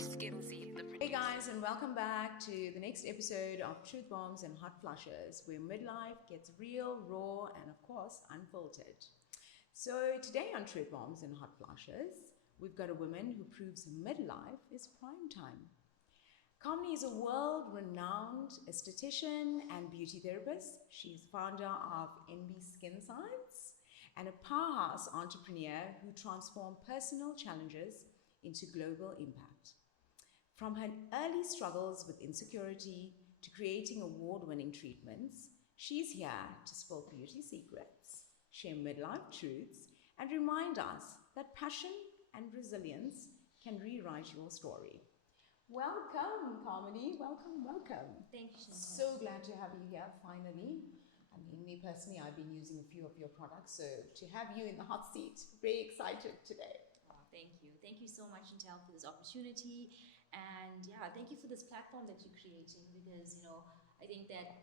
Hey guys, and welcome back to the next episode of Truth Bombs and Hot Flushes, where midlife gets real, raw, and of course, unfiltered. So today on Truth Bombs and Hot Flushes, we've got a woman who proves midlife is prime time. Kamani is a world-renowned aesthetician and beauty therapist. She's founder of NB Skin Science and a powerhouse entrepreneur who transformed personal challenges into global impact. From her early struggles with insecurity to creating award-winning treatments, she's here to spill beauty secrets, share midlife truths, and remind us that passion and resilience can rewrite your story. Welcome, Kamani. Welcome. Thank you, Chantal. So glad to have you here, finally. I mean, me personally, I've been using a few of your products, so to have you in the hot seat, very excited today. Oh, thank you. Thank you so much, Chantal, for this opportunity. And yeah, thank you for this platform that you're creating because, I think that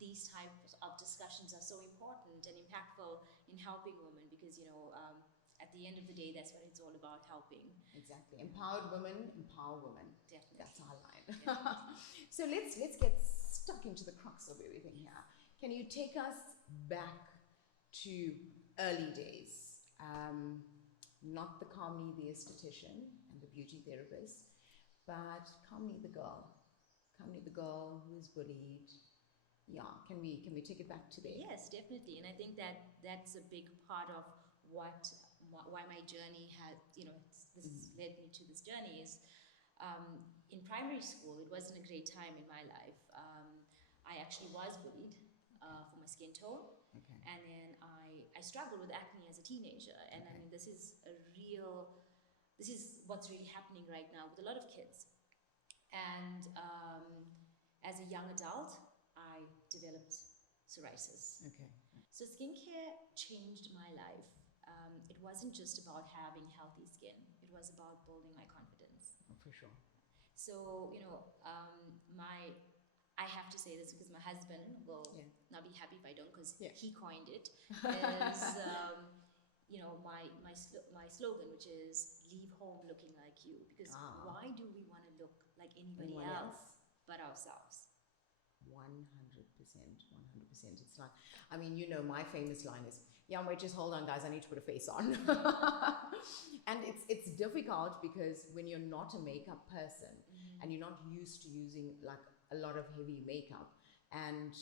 these types of discussions are so important and impactful in helping women because, at the end of the day, that's what it's all about, helping. Exactly. Empowered women, empower women. Definitely. That's our line. So let's get stuck into the crux of everything here. Can you take us back to early days? Not the Kamani, the esthetician and the beauty therapist, but Kamani the girl. Kamani the girl who is bullied. Yeah, can we take it back to there? Yes, definitely. And I think that that's a big part of why my journey has, led me to this journey is in primary school, it wasn't a great time in my life. I actually was bullied for my skin tone. Okay. And then I struggled with acne as a teenager. And Okay. I mean, this is what's really happening right now with a lot of kids. And as a young adult, I developed psoriasis. Okay. So skincare changed my life. It wasn't just about having healthy skin. It was about building my confidence. For sure. So, I have to say this because my husband will not be happy if I don't because he coined it, is, my slogan, which is leave home looking like you. Because why do we want to look like anybody else but ourselves? 100%. It's like, I mean, my famous line is, yeah, wait, just hold on, guys, I need to put a face on. And it's difficult because when you're not a makeup person and you're not used to using like a lot of heavy makeup, and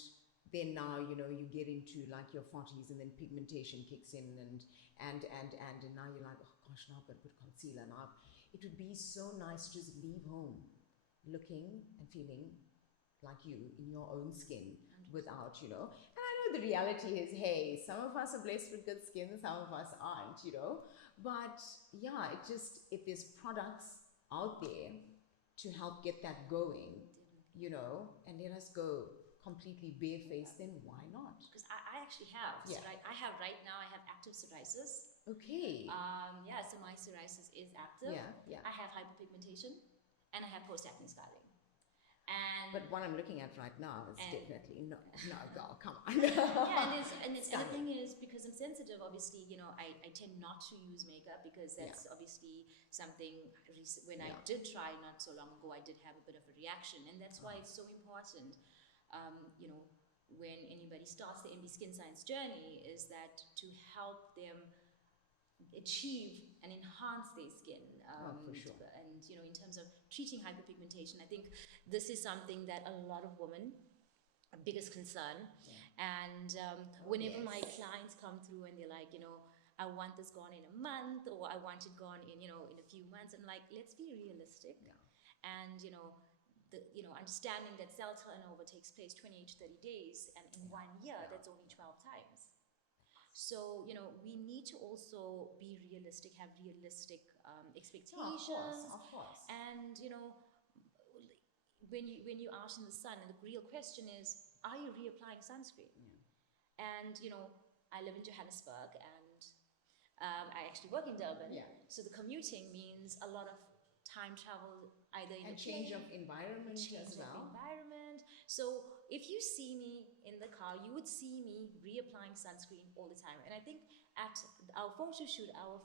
then now, you get into like your 40s and then pigmentation kicks in and now you're like, oh gosh, now I've got to put concealer now. It would be so nice to just leave home looking and feeling like you in your own skin without, and I know the reality is, hey, some of us are blessed with good skin, some of us aren't, but yeah, if there's products out there to help get that going, and let us go completely barefaced, then why not? Because I actually have, I have active psoriasis. Okay. So my psoriasis is active. Yeah. I have hyperpigmentation and I have post-acne scarring. But what I'm looking at right now is definitely no, girl, come on. And the thing is, because I'm sensitive, obviously, I tend not to use makeup because that's obviously something. When I did try not so long ago, I did have a bit of a reaction, and that's why it's so important. When anybody starts the NB Skin Science journey, is that to help them achieve and enhance their skin. For sure. And in terms of treating hyperpigmentation, I think this is something that a lot of women biggest concern. And whenever my clients come through and they're like, I want this gone in a month, or I want it gone in in a few months, I'm like, let's be realistic. And understanding that cell turnover takes place 28 to 30 days, and in 1 year that's only 12 times. So, we need to also be realistic, have realistic expectations. Of course. And, when you're out in the sun, and the real question is, are you reapplying sunscreen? And, I live in Johannesburg, and I actually work in Durban. So the commuting means a lot of time travel, either in a change of environment as well. So if you see me in the car, you would see me reapplying sunscreen all the time. And I think at our photo shoot, our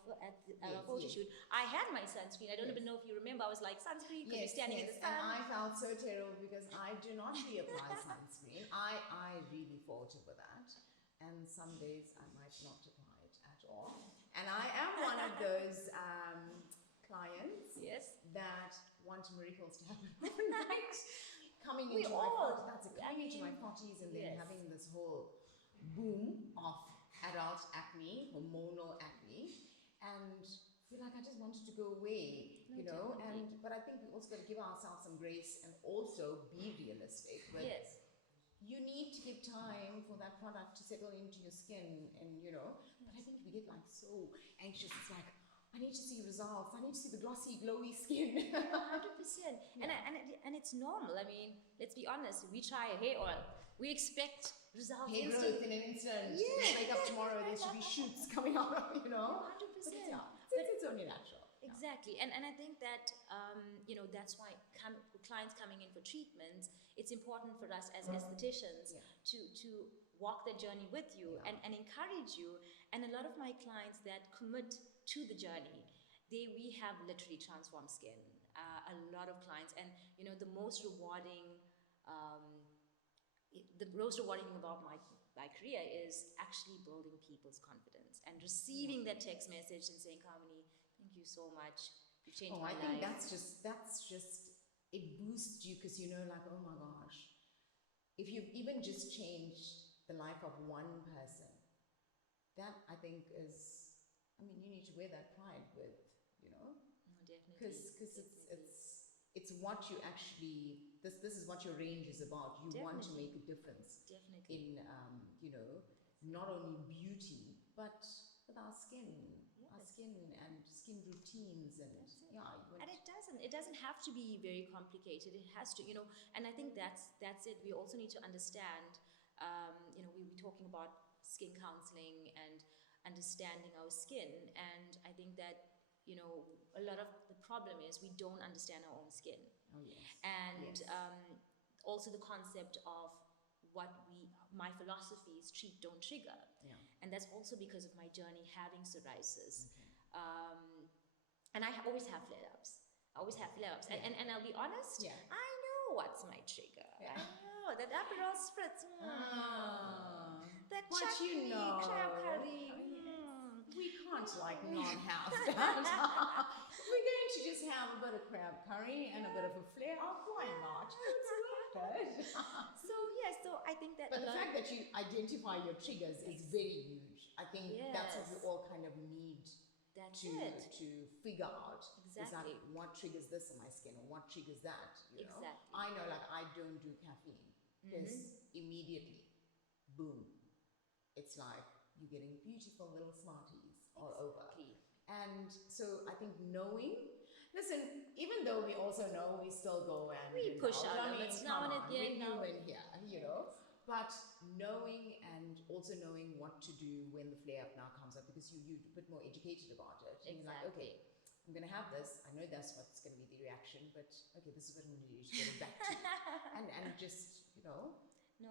photo shoot, I had my sunscreen. I don't even know if you remember. I was like, sunscreen, because you're standing in the sun. And I felt so terrible because I do not reapply sunscreen. I really falter with that. And some days I might not apply it at all. And I am one of those clients that want miracles to happen overnight. Coming into my 40s and then having this whole boom of adult acne, hormonal acne, and feel like I just wanted to go away, you know. But I think we also got to give ourselves some grace and also be realistic. But you need to give time for that product to settle into your skin, and you know. But I think we get like so anxious. It's like, I need to see results. I need to see the glossy, glowy skin. 100%. And it's normal. I mean, let's be honest. We try a hair oil. We expect results hair growth in an instant. Wake up tomorrow, there should be shoots coming out, you know. 100%. But it's only natural. Exactly. And I think that, you know, that's why clients coming in for treatments, it's important for us as aestheticians to walk the journey with you and encourage you. And a lot of my clients that commit to the journey, we have literally transformed skin. A lot of clients, and you know, the most rewarding thing about my career is actually building people's confidence and receiving that text message and saying, Kamani, thank you so much. You've changed my life. I think that's just it boosts you, because you know, like, oh my gosh, if you've even just changed the life of one person, that I think is, I mean, you need to wear that pride with, you know. No, definitely. Because it's what you actually, this is what your range is about. You want to make a difference. In you know, not only beauty but with our skin, and skin routines, and and it doesn't have to be very complicated. It has to, you know, and I think that's it. We also need to understand, you know, we were talking about skin counseling and understanding our skin, and I think that, you know, a lot of the problem is we don't understand our own skin. Also the concept of my philosophy is treat, don't trigger, and that's also because of my journey having psoriasis. And I always have flare-ups. And I'll be honest, I know what's my trigger. I know that Aperol spritz, that chutney, crab curry. We can't like not have that. We're going to just have a bit of crab curry and a bit of a flare-up. Why not? It's worth it. So I think that. But the fact that you identify your triggers is very huge. I think that's what we all kind of need to figure out. Exactly. Is like, what triggers this in my skin, or what triggers that? You know? I know, like, I don't do caffeine because immediately, boom, it's like you're getting beautiful little smarties all over. And so I think knowing, listen, even though we also know, we still go and we push our limits now and again. We're human here, you know. But knowing, and also knowing what to do when the flare-up now comes up, because you're a bit more educated about it. And you're like, okay, I'm going to have this. I know that's what's going to be the reaction, but okay, this is what I'm going to do to get it back to you. And just, you know,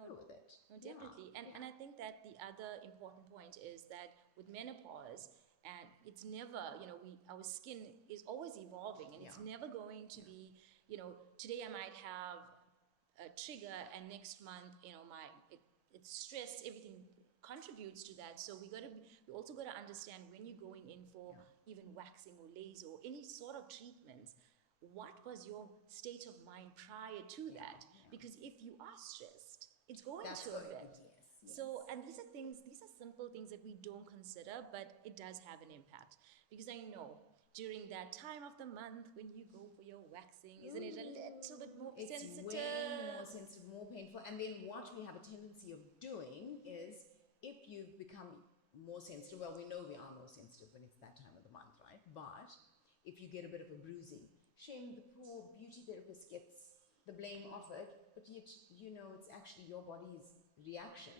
go with it. No, definitely. And I think that the other important point is that with menopause, and it's never, you know, our skin is always evolving, and it's never going to be, you know, today I might have a trigger, and next month, you know, it's stress, everything contributes to that. So we also got to understand, when you're going in for even waxing or laser or any sort of treatments, what was your state of mind prior to that? Because if you are stressed, it's going to affect. So, and these are simple things that we don't consider, but it does have an impact. Because I know during that time of the month when you go for your waxing, isn't it a little bit more sensitive? It's way more sensitive, more painful. And then what we have a tendency of doing is, if you become more sensitive, well, we know we are more sensitive when it's that time of the month, right? But if you get a bit of a bruising, shame, the poor beauty therapist gets the blame of it, but yet, you know, it's actually your body's reaction.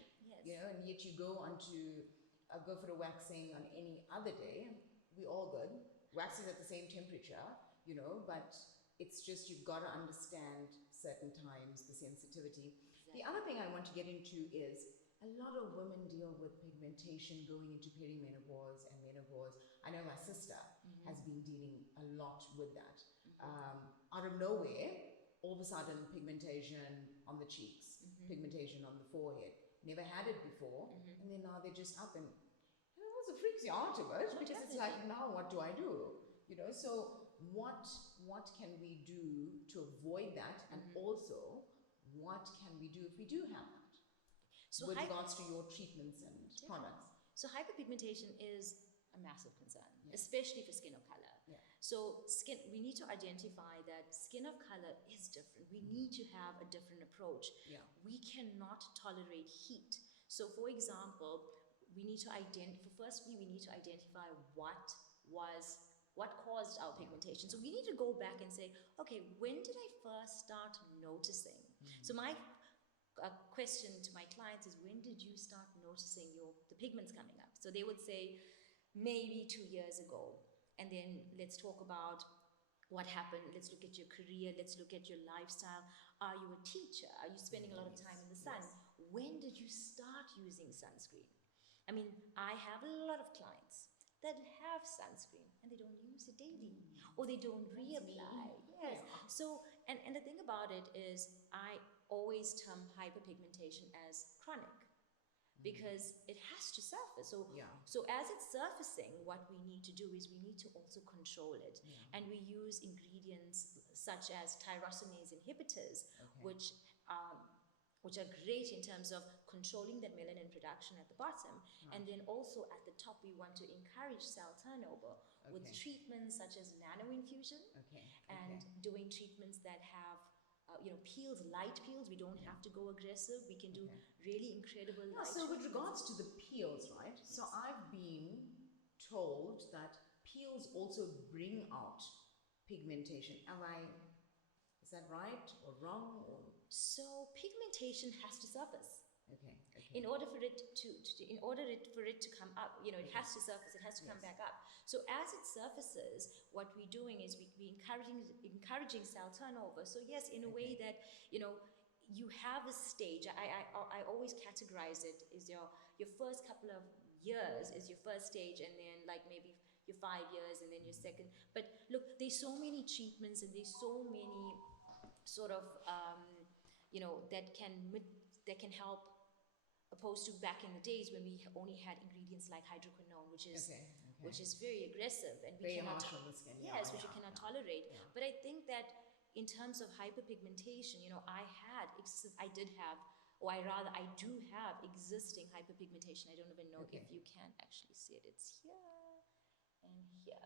You know, and yet you go for a waxing on any other day, we're all good. Wax is at the same temperature, you know, but it's just, you've got to understand certain times, the sensitivity. The other thing I want to get into is, a lot of women deal with pigmentation going into perimenopause and menopause. I know my sister has been dealing a lot with that. Out of nowhere, all of a sudden, pigmentation on the cheeks, pigmentation on the forehead. Never had it before, and then now they're just up, and it also freaks you out a bit, because it's like, now what do I do? You know, so what can we do to avoid that, and also what can we do if we do have that? So with regards to your treatments and products. So hyperpigmentation is a massive concern, especially for skin of color. So we need to identify that skin of color is different. We need to have a different approach. We cannot tolerate heat. So for example, we need to we need to identify what caused our pigmentation. So we need to go back and say, okay, when did I first start noticing? So my question to my clients is, when did you start noticing the pigments coming up? So they would say, maybe 2 years ago. And then let's talk about what happened. Let's look at your career. Let's look at your lifestyle. Are you a teacher? Are you spending a lot of time in the sun? When did you start using sunscreen? I mean, I have a lot of clients that have sunscreen and they don't use it daily, or they don't reapply. So, and the thing about it is, I always term hyperpigmentation as chronic, because it has to surface. So as it's surfacing, what we need to do is we need to also control it. And we use ingredients such as tyrosinase inhibitors, which are great in terms of controlling that melanin production at the bottom. And then also at the top, we want to encourage cell turnover with treatments such as Nano Infusion, and doing treatments that have peels, light peels. We don't have to go aggressive. We can do really incredible light. So with regards to the peels, right? So I've been told that peels also bring out pigmentation. Is that right or wrong? So pigmentation has to surface. In order for it to come up, it has to surface. It has to come back up. So as it surfaces, what we're doing is we encouraging cell turnover. So yes, in a way that you have a stage. I always categorize it as your first couple of years is your first stage, and then like maybe your 5 years, and then your second. But look, there's so many treatments, and there's so many sort of that can help, opposed to back in the days when we only had ingredients like hydroquinone, which is very aggressive, and we cannot harsh on the skin. Which you cannot tolerate. But I think that in terms of hyperpigmentation, I do have existing hyperpigmentation. I don't even know if you can actually see it. It's here and here.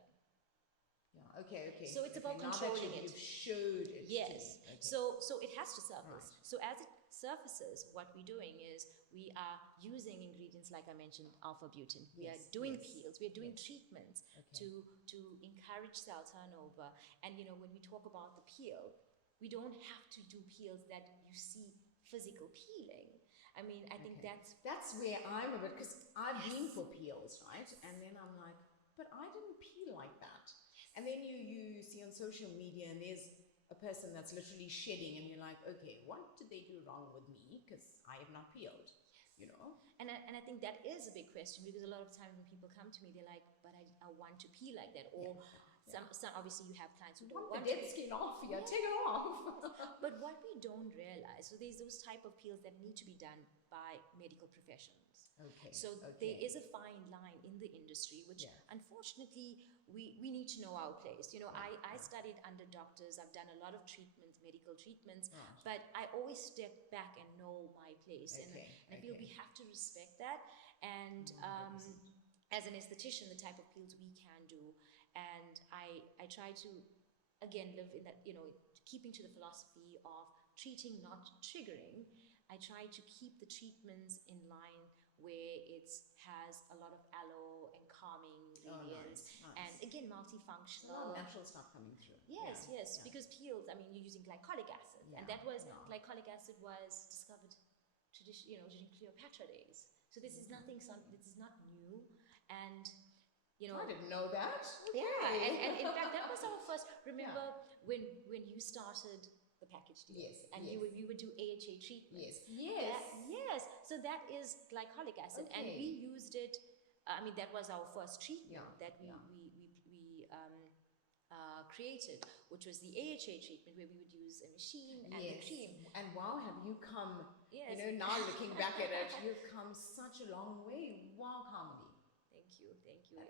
So it's about controlling it. You've showed it. Yes. So it has to surface. So as it surfaces, what we're doing is we are using ingredients like I mentioned, alpha-butin. We are doing peels. We are doing treatments to encourage cell turnover. And when we talk about the peel, we don't have to do peels that you see physical peeling. I mean, I think that's where I'm a bit, because I've been for peels, right? And then I'm like, but I didn't peel like that. And then you see on social media, and there's a person that's literally shedding, and you're like, okay, what did they do wrong with me? Because I have not peeled, And I think that is a big question, because a lot of times when people come to me, they're like, but I want to peel like that. Or some obviously you have clients who don't want the dead skin off. Take it off. But what we don't realize, so there's those type of peels that need to be done by medical professionals. So there is a fine line in the industry, which unfortunately we need to know our place. I studied under doctors. I've done a lot of treatments, medical treatments, but I always step back and know my place. And I feel we have to respect that. And as an aesthetician, the type of peels we can do, and I try to, again, live in that, keeping to the philosophy of treating, not triggering. I try to keep the treatments in line where it has a lot of aloe and calming ingredients, and again, multifunctional. A lot of natural stuff coming through. Yes, because peels, I mean, you're using glycolic acid, and that was, glycolic acid was discovered during Cleopatra days. So this is nothing, this is not new, and I didn't know that. And in fact, that was our first, remember when you started the package deal. Yes, And yes. you would do AHA treatments. Yes. Yes. So that is glycolic acid, and Okay. we used it. I mean, that was our first treatment that we created, which was the AHA treatment, where we would use a machine and the cream. And wow, have you come, Yes. you know, now looking back at it, you've come such a long way. Wow, Kamani. Thank you. Yeah.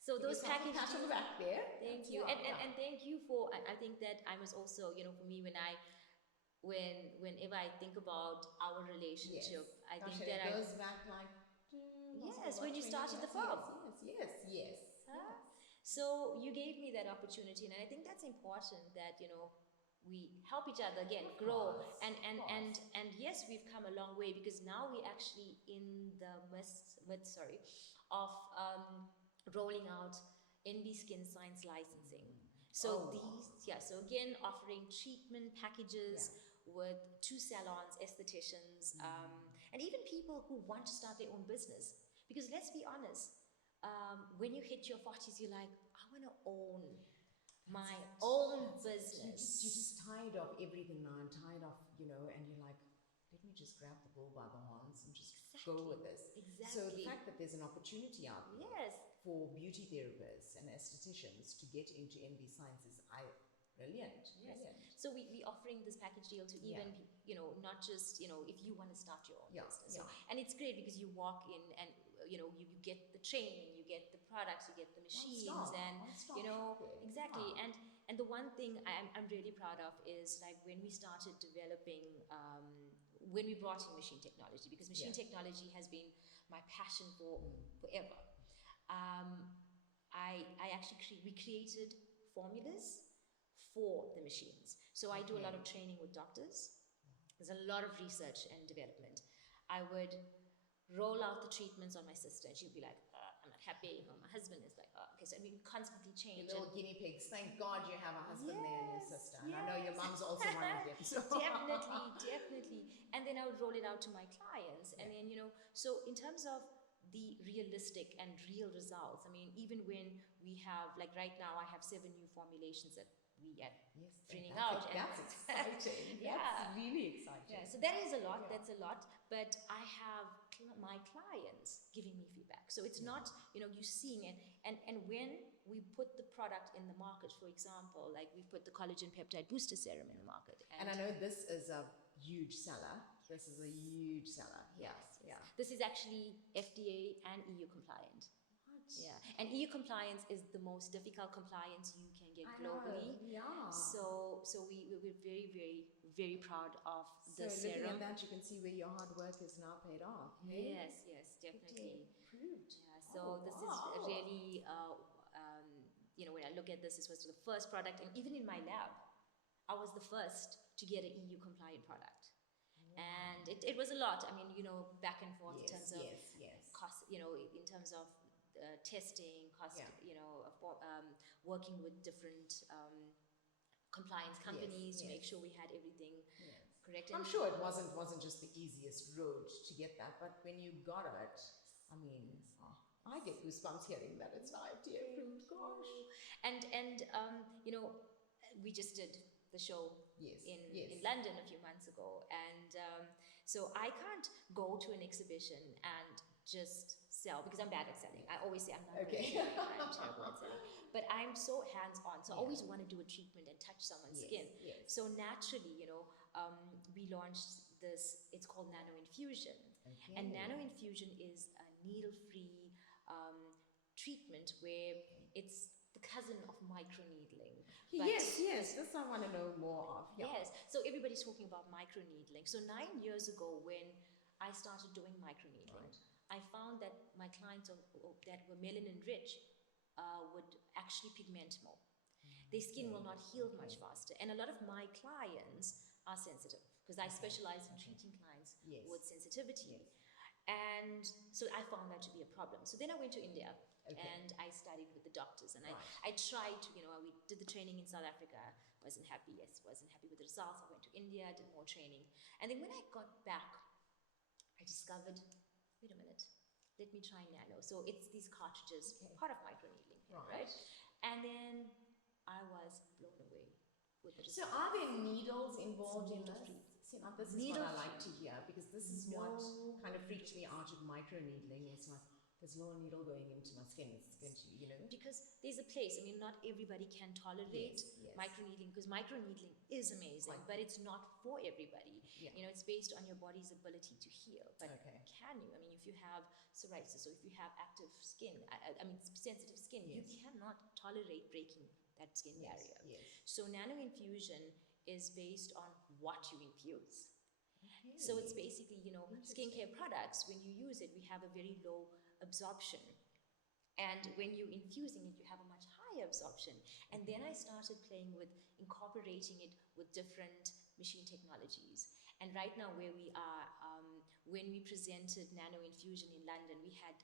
So those package pat on deals. the back there. Thank you. And thank you for, I think that I was also, you know, for me, whenever I think about our relationship, I think that it goes back like when you started the firm. Yes. So you gave me that opportunity, and I think that's important, that, you know, we help each other again grow. And yes, we've come a long way, because now we're actually in the midst of rolling out NB Skin Science licensing. So so again, offering treatment packages with 2 salons, aestheticians, and even people who want to start their own business. Because let's be honest, when you hit your 40s, you're like, I want to own my own business. You're just tired of everything now, and tired of, you know, and you're like, let me just grab the bull by the horns and just go with this. Exactly. So the fact that there's an opportunity out there for beauty therapists and aestheticians to get into NB Science is brilliant. So we're offering this package deal to even, you know, not just, you know, if you want to start your own business. So, and it's great because you walk in and, you know, you get the training, you get the products, you get the machines, you know, exactly. And the one thing I'm really proud of is, like, when we started developing, when we brought in machine technology, because machine technology has been my passion for forever. We created formulas for the machines. So I do a lot of training with doctors. There's a lot of research and development. I would roll out the treatments on my sister, and she'd be like, I'm not happy. My husband is like, okay. So we constantly change. Your little guinea pigs. Thank God you have a husband there and your sister. And I know your mom's also one of them. So. Definitely. And then I would roll it out to my clients. And then, you know, so in terms of the realistic and real results, I mean, even when we have, like right now, I have 7 new formulations that we are bringing out. And that's exciting. That's really exciting. Yeah, so that is a lot. That's a lot. But I have my clients giving me feedback. So it's not, you know, you seeing it. And when we put the product in the market, for example, like we put the collagen peptide booster serum in the market. And I know this is a huge seller. This is a huge seller. Yes. This is actually FDA and EU compliant. Yeah, and EU compliance is the most difficult compliance you can get globally. So we're very, very, very proud of the serum. Looking at that, you can see where your hard work is now paid off. Yes, definitely. Yeah, so this is really, you know, when I look at this was the first product, and even in my lab, I was the first to get an EU compliant product. And it was a lot. I mean, you know, back and forth in terms of cost, you know, in terms of testing, cost, you know, working with different compliance companies to make sure we had everything correct. I'm sure it wasn't just the easiest road to get that, but when you got it, I mean, I get goosebumps hearing that it's not FDA approved. Gosh. And you know, we just did the show in London a few months ago, and so I can't go to an exhibition and just sell, because I'm bad at selling. I always say I'm not good at selling. I'm terrible at selling. But I'm so hands-on, so I always want to do a treatment and touch someone's skin. So naturally, you know, we launched this, it's called Nano Infusion. And Nano Infusion is a needle-free treatment where it's the cousin of microneedling. Yes, this I want to know more of. Yes, so everybody's talking about microneedling. So 9 years ago, when I started doing microneedling, I found that my clients that were melanin-rich would actually pigment more. Their skin will not heal much faster. And a lot of my clients are sensitive, because I specialize in treating clients with sensitivity. And so I found that to be a problem. So then I went to India and I studied with the doctors, and I tried to, you know, we did the training in South Africa, wasn't happy with the results. I went to India, did more training. And then when I got back, I discovered, wait a minute, let me try Nano. So it's these cartridges, part of microneedling, right? And then I was blown away. with the So results. are there needles involved in this? Needle-free. See, now this is Needle what I like to free. hear, because this is what kind of freaks me out with microneedling. It's like, there's no needle going into my skin. It's going to, you know. Because there's a place. I mean, not everybody can tolerate Yes. microneedling, because microneedling is amazing, but it's not for everybody. Yeah. You know, it's based on your body's ability to heal. But Okay. can you? I mean, if you have psoriasis or if you have active skin, I mean, sensitive skin, you Yes. cannot tolerate breaking that skin barrier. Yes. So Nano Infusion is based on what you infuse. Okay. So it's basically, you know, Interesting. skincare products, when you use it, we have a very low absorption. And when you're infusing it, you have a much higher absorption. And then I started playing with incorporating it with different machine technologies. And right now, where we are, when we presented Nano Infusion in London, we had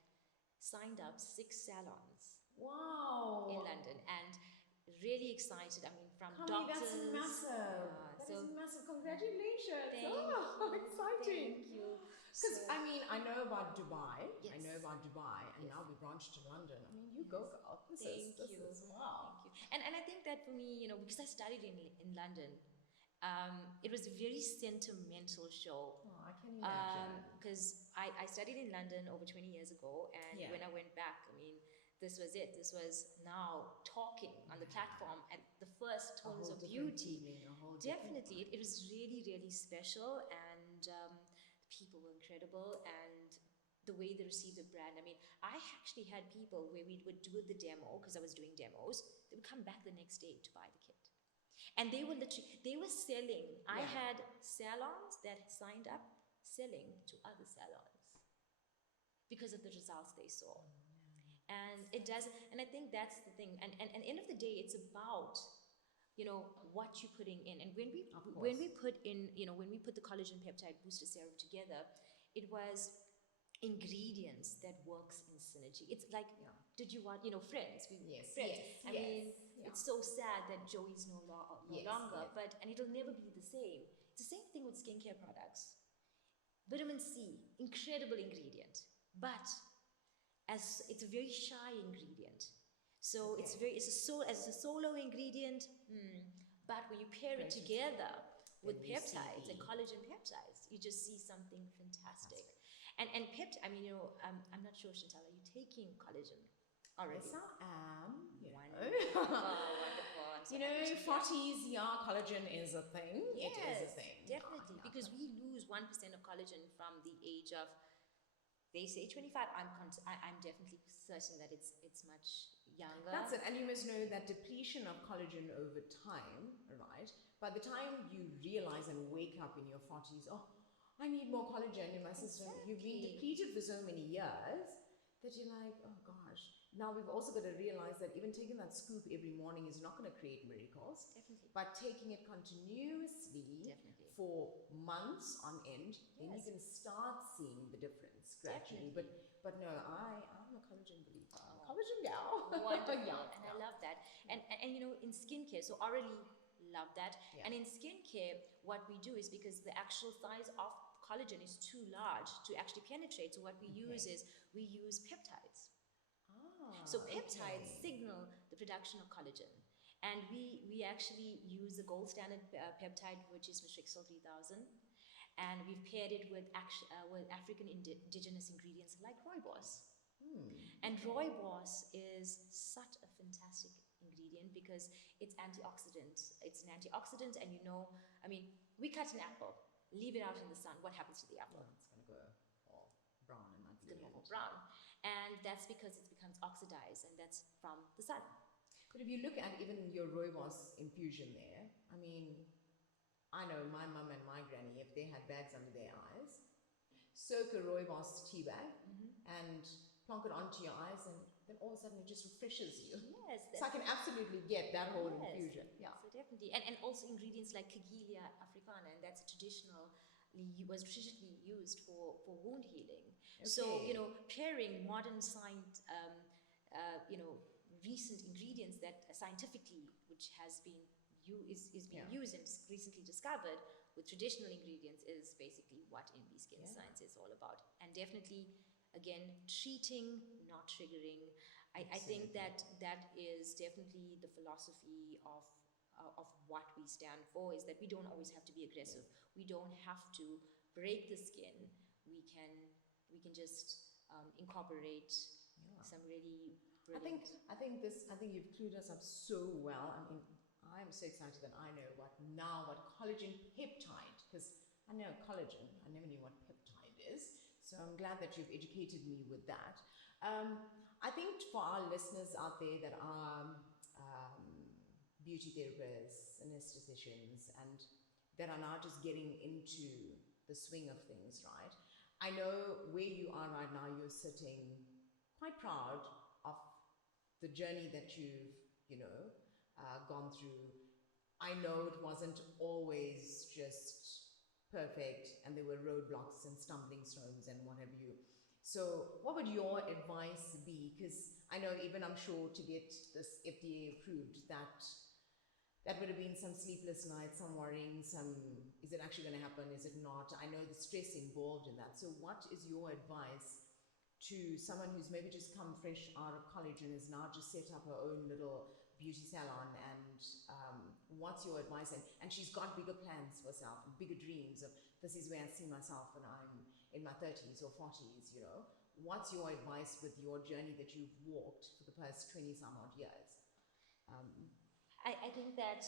signed up 6 salons Wow. in London, and really excited. I mean, from Kamani, doctors. that's massive. Yeah, That so is massive. Congratulations. thank Oh, you, exciting. Thank you. Because, So- I mean, I know about Dubai. Yes. I know about Dubai. And Yes. now we branched to London. I mean, you go, girl. This Thank is you. wow. Thank you. And I think that for me, you know, because I studied in London, it was a very sentimental show. Oh, I can imagine. Because I studied in London over 20 years ago, and Yeah. when I went back, I mean, this was it. This was now talking on the platform at the first A tones whole of different beauty. feeling, a whole different Definitely, vibe. it was really, really special, and the people were incredible, and the way they received the brand. I mean, I actually had people where we would do the demo, because I was doing demos, they would come back the next day to buy the kit. And they were literally, they were selling. I Yeah. had salons that signed up selling to other salons because of the results they saw. And it does, and I think that's the thing. And at the end of the day, it's about, you know, what you're putting in. And when we Of when we course. put in, you know, when we put the collagen peptide booster serum together, it was ingredients that works in synergy. It's like, Yeah. did you want, you know, Friends? Yes, Friends. yes, I yes, mean, yeah. it's so sad that Joey's no Yes, longer, yes. but and it'll never be the same. It's the same thing with skincare products. Vitamin C, incredible ingredient, but as it's a very shy ingredient. So Okay. it's a solo ingredient, but when you pair it Great. together with Then you see peptides and the- collagen peptides, you just see something fantastic. And I mean, you know, I'm not sure, Chantal, are you taking collagen already? Yes, I am. You know. Wonderful, wonderful. I'm so You know, happy to hear. 40s, yeah, collagen is a thing. Yes, It is a thing. definitely, Yeah. because we lose 1% of collagen from the age of, they say 25. I'm definitely certain that it's much younger. That's it. And you must know that depletion of collagen over time, right? By the time you realize and wake up in your 40s, oh, I need more collagen in my system. You've been Exactly. depleted for so many years that you're like, oh gosh. Now we've also got to realize that even taking that scoop every morning is not going to create miracles. Definitely. But taking it continuously Definitely. for months on end, then you Yes. can start seeing the difference gradually. But no, I'm a collagen believer. I'm a collagen gal. Wonderful. Yeah, And yeah. I love that. And you know, in skincare, so I really love that. Yeah. And in skincare, what we do is, because the actual size of collagen is too large to actually penetrate, so what we use is we use peptides. So peptides signal the production of collagen. And we actually use the gold standard peptide, which is Matrixyl 3000. And we've paired it with African indigenous ingredients like rooibos. And rooibos is such a fantastic ingredient because it's antioxidant. It's an antioxidant, and you know, I mean, we cut an apple, leave it out in the sun. What happens to the apple? Well, it's going to go all brown and It's going to go brown. And that's because it becomes oxidized, and that's from the sun. But if you look at even your rooibos infusion there, I mean, I know my mum and my granny, if they had bags under their eyes, soak a rooibos tea bag and plonk it onto your eyes, and then all of a sudden it just refreshes you. Yes. So I can absolutely get that whole Yes. infusion. Yeah. So definitely. And also ingredients like Camellia africana, and that's was traditionally used for wound healing. So, you know, pairing modern science, you know, recent ingredients that scientifically, which has been is being used and recently discovered with traditional ingredients, is basically what NB Skin Science is all about. And definitely, again, treating, not triggering. I think that is definitely the philosophy of of what we stand for is that we don't always have to be aggressive. We don't have to break the skin. We can just incorporate some really brilliant. I think you've clued us up so well. I mean, I'm so excited that I know what collagen peptide, because I know collagen, I never knew what peptide is. So I'm glad that you've educated me with that. I think for our listeners out there that are beauty therapists and aestheticians and that are now just getting into the swing of things, right? I know where you are right now, you're sitting quite proud of the journey that you've, gone through. I know it wasn't always just perfect and there were roadblocks and stumbling stones and what have you. So what would your advice be? Because I know even I'm sure to get this FDA approved, that would have been some sleepless nights, some worrying, is it actually going to happen? Is it not? I know the stress involved in that. So what is your advice to someone who's maybe just come fresh out of college and is now just set up her own little beauty salon, and what's your advice? And she's got bigger plans for herself, bigger dreams of this is where I see myself when I'm in my 30s or 40s, What's your advice with your journey that you've walked for the past 20 some odd years? I think that,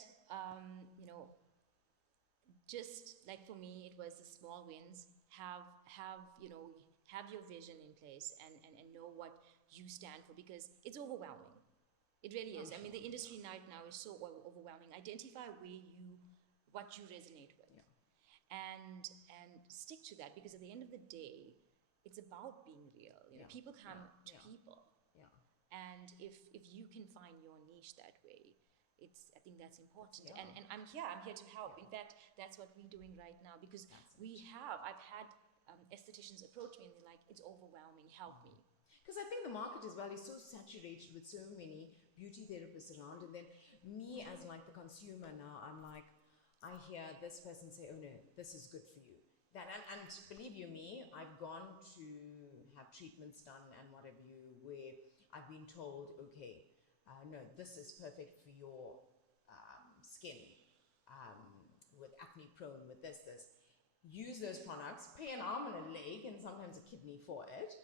just like for me, it was the small wins. Have your vision in place and know what you stand for, because it's overwhelming. It really is. I mean, the industry right now is so overwhelming. Identify what you resonate with, and stick to that, because at the end of the day, it's about being real. People come to people, and if you can find your niche that way, I think that's important. And I'm here to help. In fact, that's what we're doing right now, because I've had aestheticians approach me and they're like, it's overwhelming, help me. Because I think the market as well is so saturated with so many beauty therapists around, and then me as like the consumer now, I'm like, I hear this person say, oh no, this is good for you. And believe you me, I've gone to have treatments done and what have you, where I've been told, okay, no, this is perfect for your skin, with acne prone, with this. Use those products, pay an arm and a leg and sometimes a kidney for it.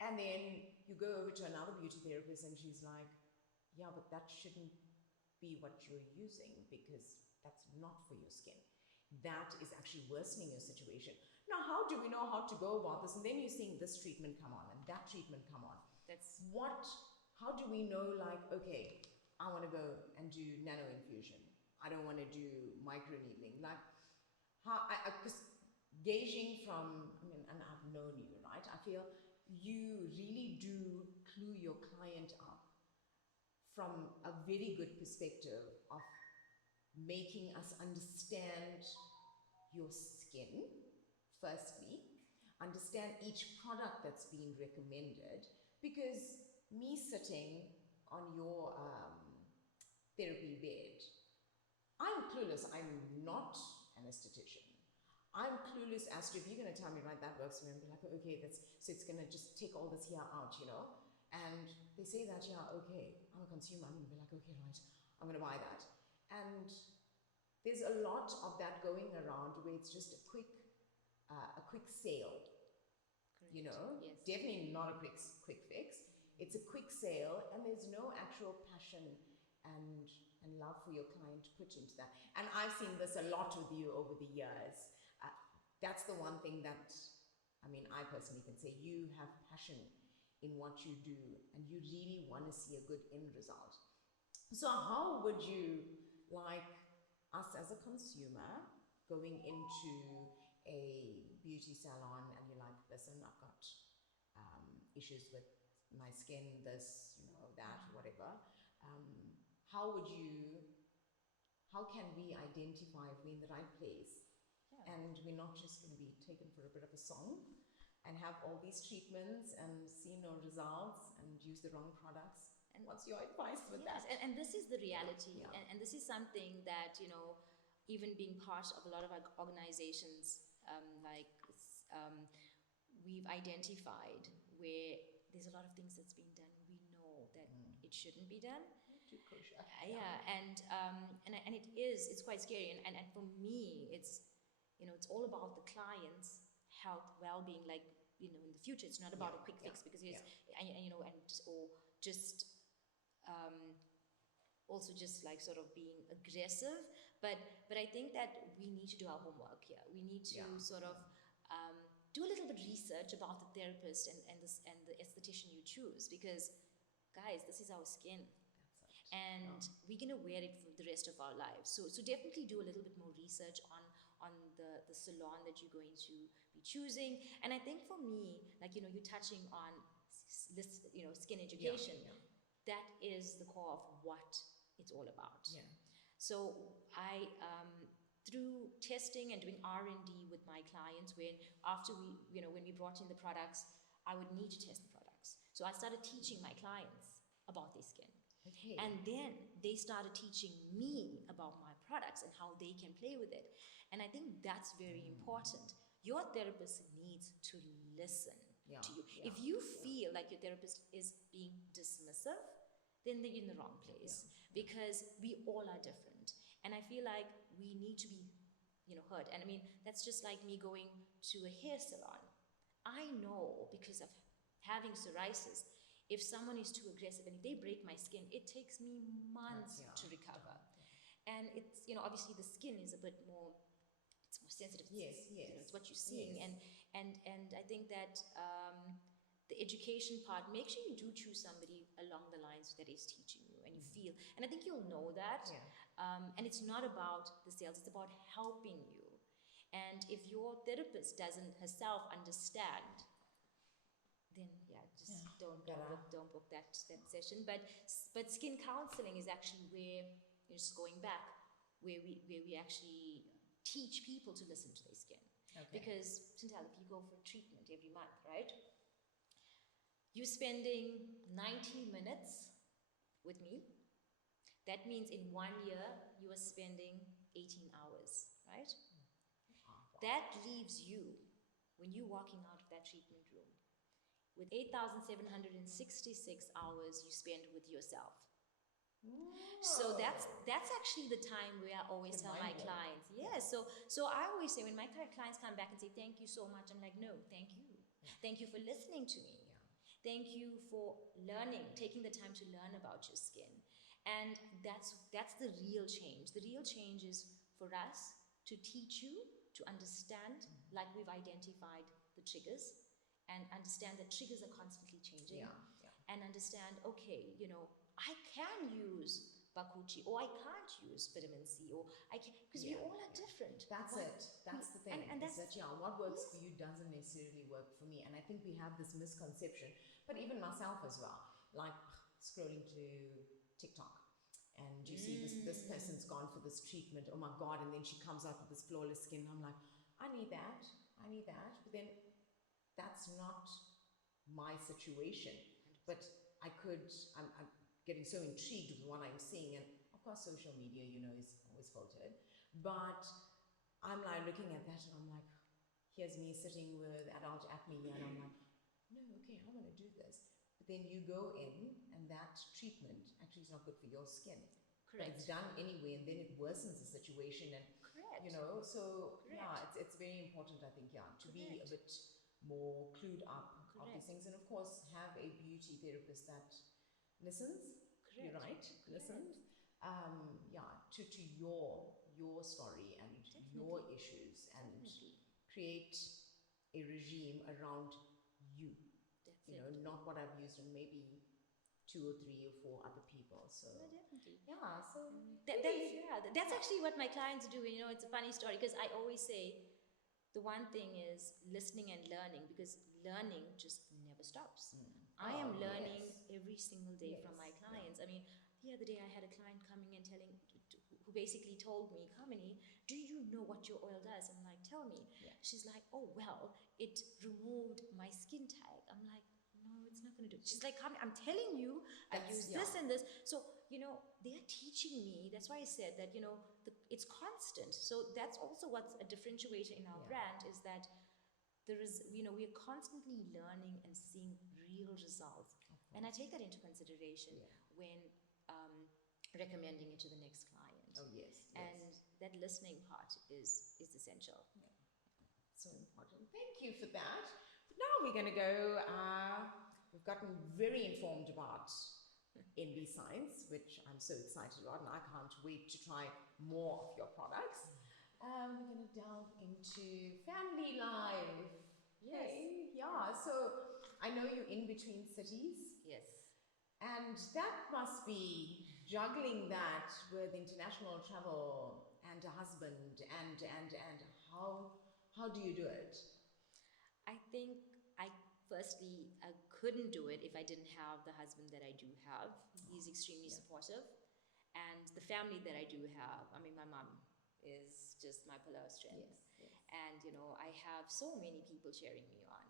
And then you go over to another beauty therapist and she's like, yeah, but that shouldn't be what you're using, because that's not for your skin. That is actually worsening your situation. Now, how do we know how to go about this? And then you're seeing this treatment come on and that treatment come on. How do we know, like, okay, I want to go and do Nano Infusion. I don't want to do microneedling. Like, because gauging from, and I've known you, right? I feel you really do clue your client up from a very good perspective of making us understand your skin, firstly, understand each product that's being recommended, because me sitting on your therapy bed, I'm clueless. I'm not an aesthetician. I'm clueless as to if you're going to tell me, right, that works for me, and be like, okay, so it's going to just take all this here out, And they say that, yeah, okay, I'm a consumer. I'm going to be like, okay, right, I'm going to buy that. And there's a lot of that going around where it's just a quick sale. Correct. Yes. Definitely not a quick fix. It's a quick sale, and there's no actual passion and love for your client put into that. And I've seen this a lot with you over the years. That's the one thing that, I personally can say, you have passion in what you do, and you really want to see a good end result. So how would you like us as a consumer going into a beauty salon and you're like, listen, I've got issues with my skin, this, that, whatever. How can we identify if we're in the right place and we're not just going to be taken for a bit of a song and have all these treatments and see no results and use the wrong products? And what's your advice with that? And this is the reality. And this is something that, even being part of a lot of our organizations, we've identified where there's a lot of things that's being done. We know that it shouldn't be done. Too kosher. Yeah, and it's quite scary, and for me, it's, it's all about the client's health, well-being, like, in the future. It's not about a quick fix, because it's, or just, also just like sort of being aggressive, but I think that we need to do our homework here. We need to sort of do a little bit research about the therapist and the esthetician you choose, because guys, this is our skin, and we're gonna wear it for the rest of our lives. So definitely do a little bit more research on the salon that you're going to be choosing. And I think for me, like, you're touching on this, skin education. That is the core of what it's all about. So I, through testing and doing R&D with my clients, when we brought in the products, I would need to test the products. So I started teaching my clients about their skin. And then they started teaching me about my products and how they can play with it. And I think that's very important. Your therapist needs to listen to you. If you feel like your therapist is being dismissive, then they're in the wrong place, because we all are different. And I feel like we need to be, heard. And I mean, that's just like me going to a hair salon. I know, because of having psoriasis, if someone is too aggressive and if they break my skin, it takes me months to recover. And it's, obviously the skin is a bit more, it's more sensitive. It's what you're seeing. And I think that the education part, make sure you do choose somebody along the lines that is teaching you and you feel. And I think you'll know that. And it's not about the sales, it's about helping you. And if your therapist doesn't herself understand, then don't book that session. But skin counseling is actually where, just going back, where we actually teach people to listen to their skin. Because Chantal, if you go for a treatment every month, right, you're spending 90 minutes with me. That means in 1 year you are spending 18 hours, right? That leaves you, when you're walking out of that treatment room, with 8,766 hours you spend with yourself. So that's actually the time where I always tell my clients, so I always say, when my clients come back and say, thank you so much, I'm like, no, thank you. Thank you for listening to me. Thank you for learning, taking the time to learn about your skin. And that's the real change. The real change is for us to teach you to understand, like we've identified the triggers, and understand that triggers are constantly changing. And understand, okay, I can use Bakuchi, or I can't use vitamin C, or I can, because we all are different. That's the thing. And that's that, what works for you doesn't necessarily work for me. And I think we have this misconception, but even myself as well, like scrolling to TikTok, and you see this person's gone for this treatment, oh my God, and then she comes out with this flawless skin. I'm like, I need that. But then that's not my situation. But I'm getting so intrigued with what I'm seeing, and of course social media, is always filtered. But I'm like looking at that and I'm like, here's me sitting with adult acne, and I'm like, no, okay, I want to do this. But then you go in, and that treatment actually is not good for your skin. But it's done anyway, and then it worsens the situation, and so it's very important, I think, to be a bit more clued up of these things, and of course have a beauty therapist that listens. You're right, listens. To your story and your issues, and create a regime around you. Not what I've used on maybe 2 or 3 or 4 other people. So that's actually what my clients do. It's a funny story, because I always say the one thing is listening and learning, because learning just never stops. I am learning every single day from my clients. I mean, the other day I had a client coming and who basically told me, Kamani, do you know what your oil does? I'm like, tell me. She's like, oh, well, it removed my skin tag. I'm like, no, it's not going to do it. She's like, Kamani, I'm telling you, I use this and this. So, they're teaching me. That's why I said that, it's constant. So that's also what's a differentiator in our brand, is that there is, we're constantly learning and seeing real results. And I take that into consideration when recommending it to the next client. Oh, yes. And that listening part is essential. Yeah. So important. Thank you for that. Now we're going to go, we've gotten very informed about NB Science, which I'm so excited about, and I can't wait to try more of your products. We're going to delve into family life. Yes. Okay. Yeah, so I know you're in between cities. Yes. And that must be juggling that with international travel and a husband and how do you do it? I think firstly, I couldn't do it if I didn't have the husband that I do have. He's extremely supportive. And the family that I do have, I mean, my mom is just my pillar of strength. Yes. And, I have so many people cheering me on.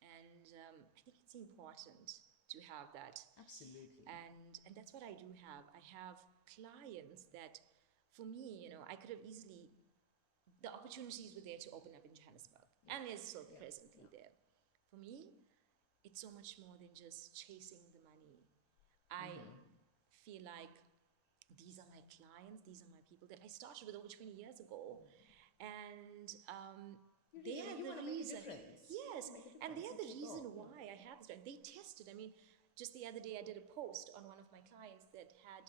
And I think it's important to have that. Absolutely. And that's what I do have. I have clients that, for me, I could have easily, the opportunities were there to open up in Johannesburg. And they're still presently there. For me, it's so much more than just chasing the money. I feel like these are my clients, these are my people that I started with over 20 years ago. And they are the reason. Yes, and they are the reason why I have this. They tested. I mean, just the other day I did a post on one of my clients that had,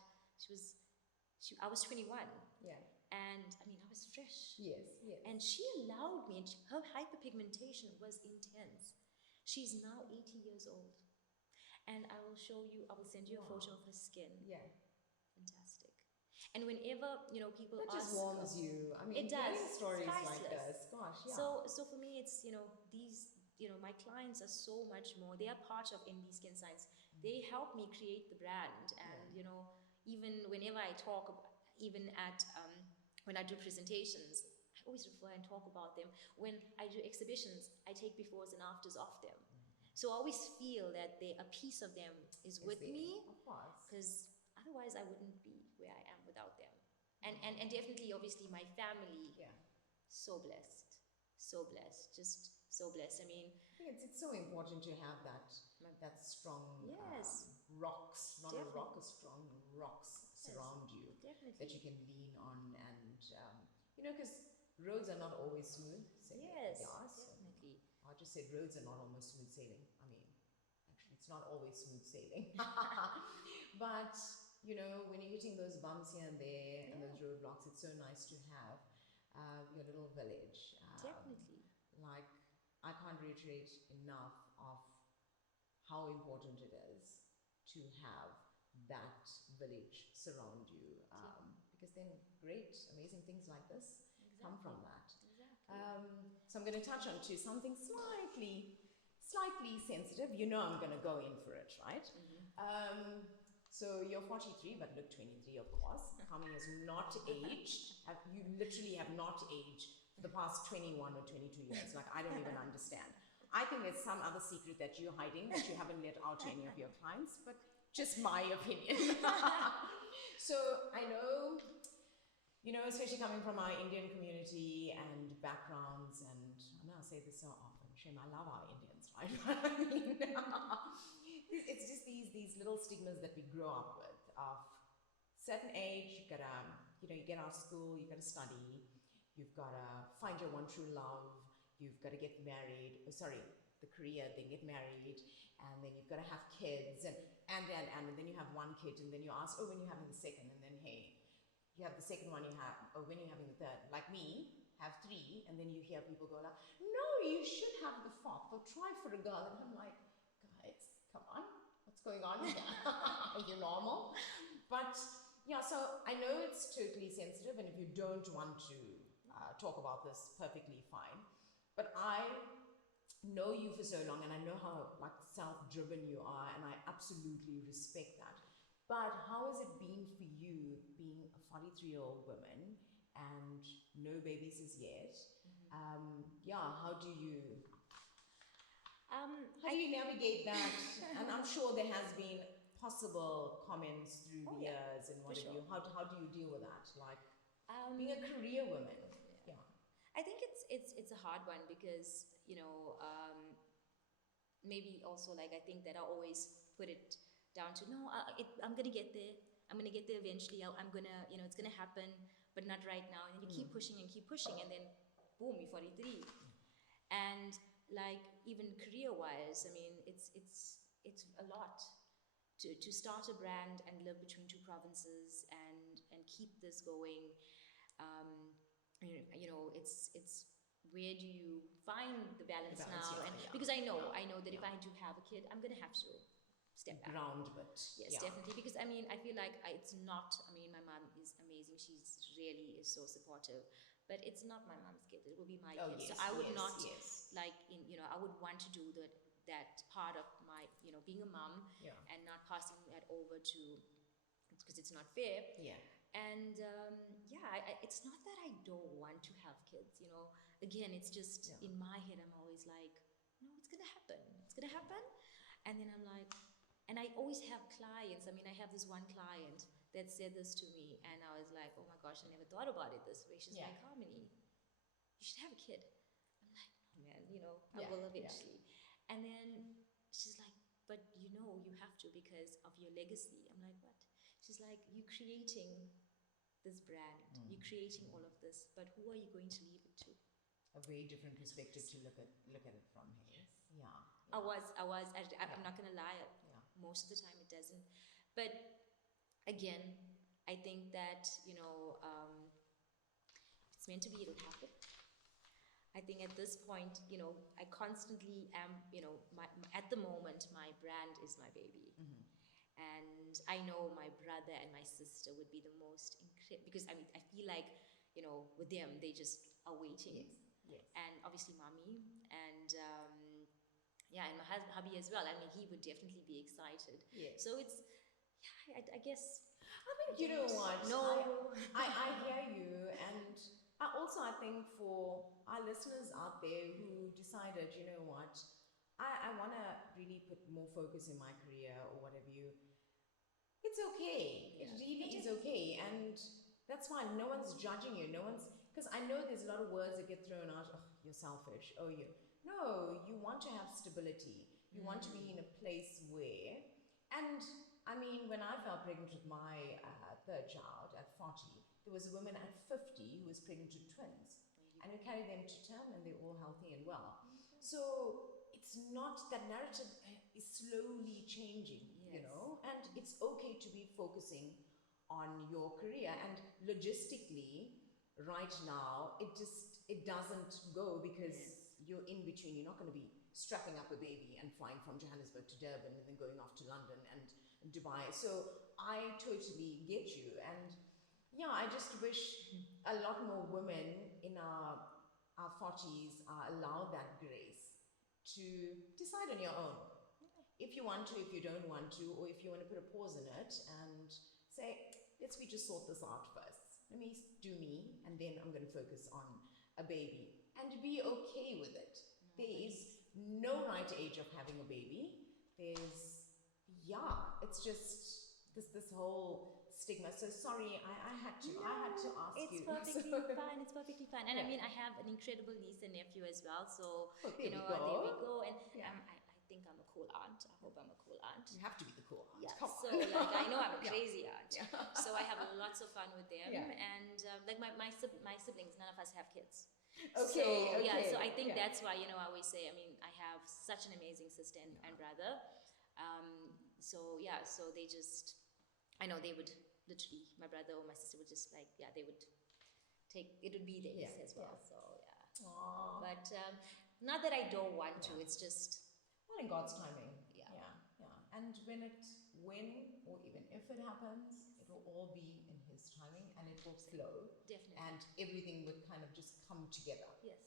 I was 21. Yeah. And I mean, I was fresh. Yes. And she allowed me, and her hyperpigmentation was intense. She's now 80 years old. And I will send you a photo of her skin. Yeah. Fantastic. And whenever, people that ask... just warms you. I mean, it does. Stories like this. Gosh, yeah. So for me, it's, these, my clients are so much more. They are part of NB Skin Science. They help me create the brand. And, even whenever I talk, even at... when I do presentations, I always refer and talk about them. When I do exhibitions, I take befores and afters of them. So I always feel that a piece of them is with me. Of course. Because otherwise I wouldn't be where I am without them. And definitely, obviously, my family. Yeah. So blessed. So blessed. Just so blessed. I mean... I think it's so important to have that strong rocks. Not a rock, a strong rocks surround you. Definitely. That you can lean on and, because roads are not always smooth. Yes, definitely. I just said roads are not always smooth sailing. I mean, actually, it's not always smooth sailing. But, when you're hitting those bumps here and there and those roadblocks, it's so nice to have your little village. Definitely. Like, I can't reiterate enough of how important it is to have that village surround you. Because then great, amazing things like this come from that. Exactly. So I'm going to touch on to something slightly sensitive. I'm going to go in for it, right? So you're 43, but look 23, of course. Kamani has not aged. You literally have not aged for the past 21 or 22 years. Like, I don't even understand. I think there's some other secret that you're hiding that you haven't let out to any of your clients, but just my opinion. So I know, especially coming from our Indian community and backgrounds, and I know I say this so often, Shem, I love our Indians, right? I mean, it's just these little stigmas that we grow up with of certain age, you gotta, you get out of school, you gotta study, you've gotta find your one true love, you've gotta get married, the career, then get married, and then you've gotta have kids, and then you have one kid, and then you ask, when you're having the second, and then hey, you have the second one, when you're having the third, like me, have 3, and then you hear people go like, no, you should have the 4th, or try for a girl, and I'm like, guys, come on, what's going on here? Are you normal? But yeah, so I know it's totally sensitive, and if you don't want to talk about this, perfectly fine, but I know you for so long, and I know how self-driven you are, and I absolutely respect that. But how has it been for you being a 43-year-old woman and no babies as yet? How do you navigate that? And I'm sure there has been possible comments through the years and what have you. How do you deal with that? Like being a career woman. Yeah. I think it's a hard one because maybe also I think that I always put it down to I'm gonna get there. I'm gonna get there eventually. I'm gonna, it's gonna happen, but not right now. And then you keep pushing, and then boom, you're 43. And like even career-wise, I mean, it's a lot to start a brand and live between two provinces and keep this going. It's where do you find the balance now? And because I know that if I do have a kid, I'm gonna have to step back. Ground, but yes, definitely. Because I mean, I feel like it's not. I mean, my mom is amazing. She's really is so supportive. But it's not my mom's kid. It will be my kid. Yes, so I would not yes. like I would want to do that part of my being a mom and not passing that over to, because it's not fair. Yeah. And it's not that I don't want to have kids. Again, it's just in my head. I'm always like, no, it's gonna happen. It's gonna happen. And then I'm like, and I always have clients. I mean, I have this one client that said this to me, and I was like, oh my gosh, I never thought about it this way. She's like, Kamani, you should have a kid. I'm like, oh man, I will eventually. And then she's like, but you have to because of your legacy. I'm like, what? She's like, you're creating this brand, you're creating all of this, but who are you going to leave it to? A very different perspective to look at it from here. Yeah. I'm not gonna lie. Most of the time it doesn't, but again, I think that if it's meant to be, it'll happen. I think at this point, I constantly am, at the moment, my brand is my baby. And I know my brother and my sister would be the most incredible, because I mean, I feel like, with them, they just are waiting. Yes. And obviously mommy, and and my hubby as well. I mean, he would definitely be excited. Yes. So it's, I guess. I think, you know what? No. I hear you. And I think for our listeners out there who decided, you know what, I want to really put more focus in my career or whatever it's okay. It really is okay. And that's fine. No one's judging you. Because I know there's a lot of words that get thrown out. Oh, you're selfish. Oh, no, you want to have stability. You want to be in a place where, and I mean, when I fell pregnant with my third child at 40, there was a woman at 50 who was pregnant with twins. And we carried them to term and they're all healthy and well. So it's not, that narrative is slowly changing, and it's okay to be focusing on your career. And logistically, right now, it doesn't go because you're in between. You're not going to be strapping up a baby and flying from Johannesburg to Durban and then going off to London and Dubai. So I totally get you. And I just wish a lot more women in our 40s are allowed that grace to decide on your own. If you want to, if you don't want to, or if you want to put a pause in it and say, we just sort this out first. Let me do me, and then I'm going to focus on a baby. And be okay with it. There is no right age of having a baby. There's, it's just this whole stigma. So sorry, I had to ask you. It's perfectly fine. It's perfectly fine. And I mean, I have an incredible niece and nephew as well. So there we go. And I think I'm a cool aunt. I hope I'm a cool aunt. You have to be the cool aunt. Yeah. Come so on. like, I know I'm a crazy aunt. So I have lots of fun with them. And like my siblings, none of us have kids. Okay. So I think that's why, I always say, I mean, I have such an amazing sister and brother. So they just, I know they would literally, my brother or my sister would just like, they would take, it would be theirs as well. So Aww. But not that I don't want to, it's just. Well, in God's timing. Yeah. And when or even if it happens, it will all be in His timing and it will flow. Definitely. And everything would kind of just come together. Yes.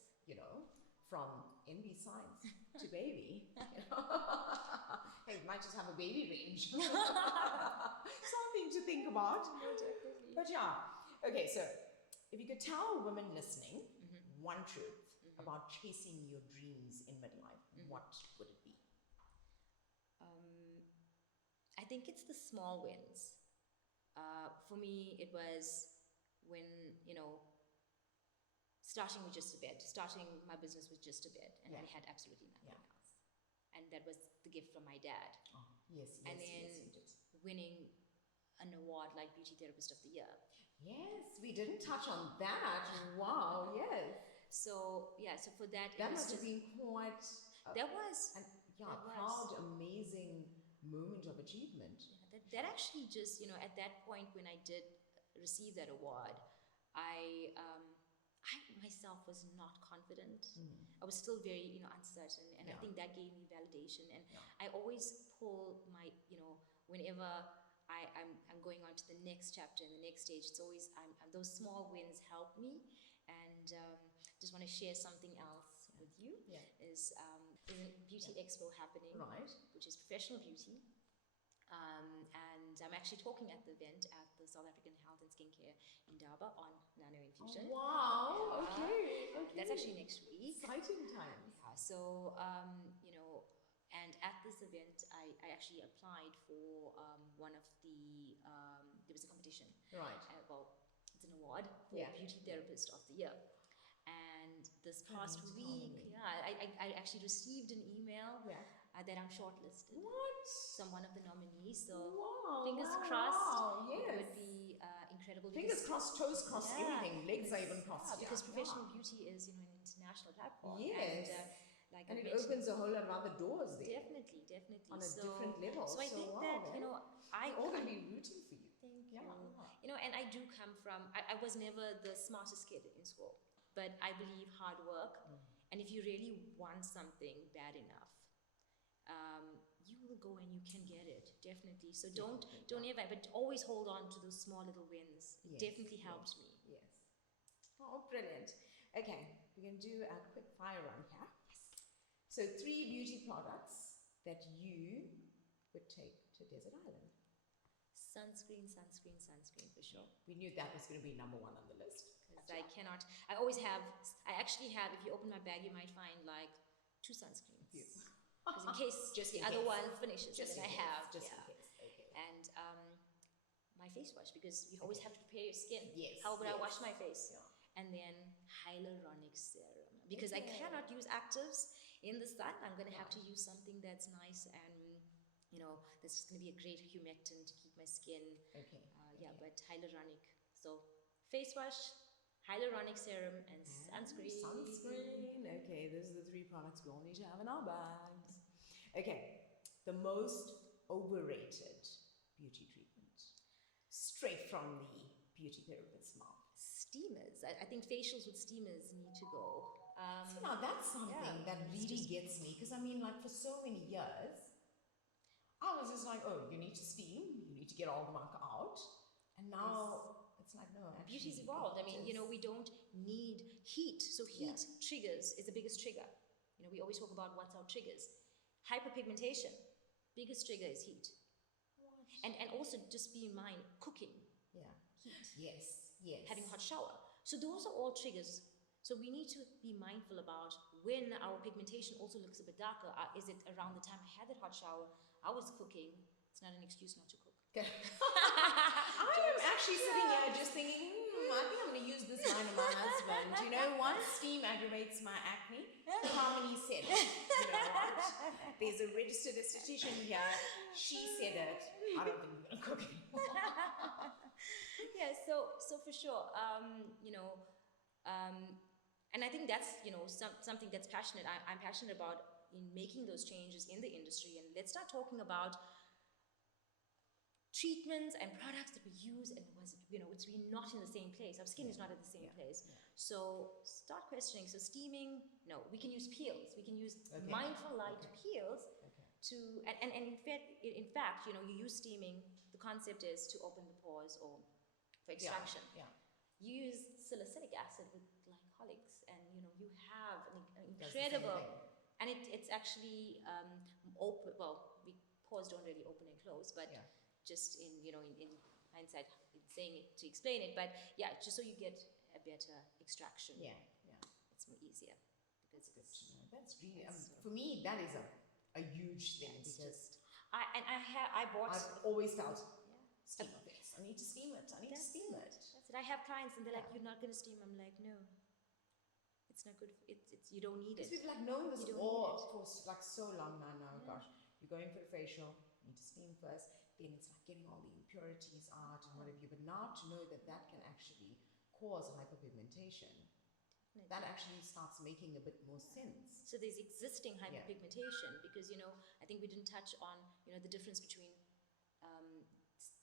From NB Science to baby. Hey, we might just have a baby range. Something to think about. No, definitely. But okay, so if you could tell women listening one truth about chasing your dreams in midlife, what would it be? I think it's the small wins. For me, it was when, starting with just a bed, starting my business with just a bed, and I had absolutely nothing else. And that was the gift from my dad. Oh, yes. And then winning an award like Beauty Therapist of the Year. Yes, we didn't touch on that. Wow, yes. So yeah, so for that, That must have been quite. That was. And proud, amazing moment of achievement. Yeah, that actually just, at that point when I did receive that award, I myself was not confident. I was still very, uncertain, and I think that gave me validation. And I always pull my, whenever I'm going on to the next chapter and the next stage, it's always, those small wins help me. And just want to share something else with you. Is there's a beauty expo happening, which is professional beauty. And I'm actually talking at the event at the South African Health and Skincare in Durban on Nano Infusion. Wow, okay. That's actually next week. Exciting times. Yeah, so, and at this event, I actually applied for one of the, there was a competition. Right. Well, it's an award for Beauty Therapist of the Year. And this past week, I actually received an email that I'm shortlisted. What? So I'm one of the nominees. So fingers crossed. It would be incredible. Fingers crossed, toes crossed, everything. Legs are even crossed. Because professional beauty is, an international platform. Yes. And it opens a whole lot of other doors there. Definitely. On a different level. So I think that, I'm all going to be rooting for you. Thank you. And I do come from, I was never the smartest kid in school, but I believe hard work. And if you really want something bad enough, you will go and you can get it, definitely. So don't ever, but always hold on to those small little wins. It definitely helped me. Yes. Oh, brilliant. Okay, we're going to do a quick fire run here. So 3 beauty products that you would take to Desert Island. Sunscreen for sure. We knew that was going to be number 1 on the list. Because I actually have, if you open my bag, you might find like 2 sunscreens. Because in case the other one finishes, just I have. Just in case. Okay. And my face wash, because you always have to prepare your skin. Yes. How would I wash my face? And then hyaluronic serum, because I cannot use actives in the sun. I'm going to have to use something that's nice and that's just going to be a great humectant to keep my skin. But hyaluronic. So face wash, hyaluronic serum, and sunscreen. Okay, those are the 3 products we all need to have in our bags. Okay, the most overrated beauty treatment, straight from the beauty therapist's mouth. Steamers. I think facials with steamers need to go. So now that's something that really gets me, because for so many years, I was just like, oh, you need to steam, you need to get all the muck out, and now it's like, no, actually, beauty's evolved. We don't need heat. So heat triggers is the biggest trigger. We always talk about what's our triggers. Hyperpigmentation, biggest trigger is heat. And also just be in mind, cooking. Heat. Yes. Having a hot shower. So those are all triggers. So we need to be mindful about when our pigmentation also looks a bit darker. Is it around the time I had that hot shower? I was cooking. It's not an excuse not to cook. I am actually sitting here just thinking, I think I'm going to use this line of my husband. Once steam aggravates my acne, Kamani said it. You know what? There's a registered aesthetician here. She said it. I don't think we're going to cook anymore. So for sure, and I think that's, something that's passionate. I'm passionate about in making those changes in the industry. And let's start talking about treatments and products that we use, and it's really not in the same place. Our skin is not at the same place. So start questioning. So steaming, no, we can use peels. We can use mindful light peels to, and in fact, you use steaming. The concept is to open the pores or for extraction. You use salicylic acid with glycolics, and you have an incredible, and it's actually open. Well, pores don't really open and close, but just in hindsight, saying it to explain it, but just so you get a better extraction. It's more easier because that's really for me that is a huge thing, because I bought. I've always felt steam this. I need to steam it. I need to steam it. That's it. I have clients and they're like, "You're not going to steam." I'm like, "No, it's not good. It's you don't need it." Because we've known this all for so long now. Gosh, you're going for the facial. You need to steam first. then it's like getting all the impurities out and what have you. But now to know that that can actually cause hyperpigmentation, that actually starts making a bit more sense. So there's existing hyperpigmentation because, you know, I think we didn't touch on, you know, the difference between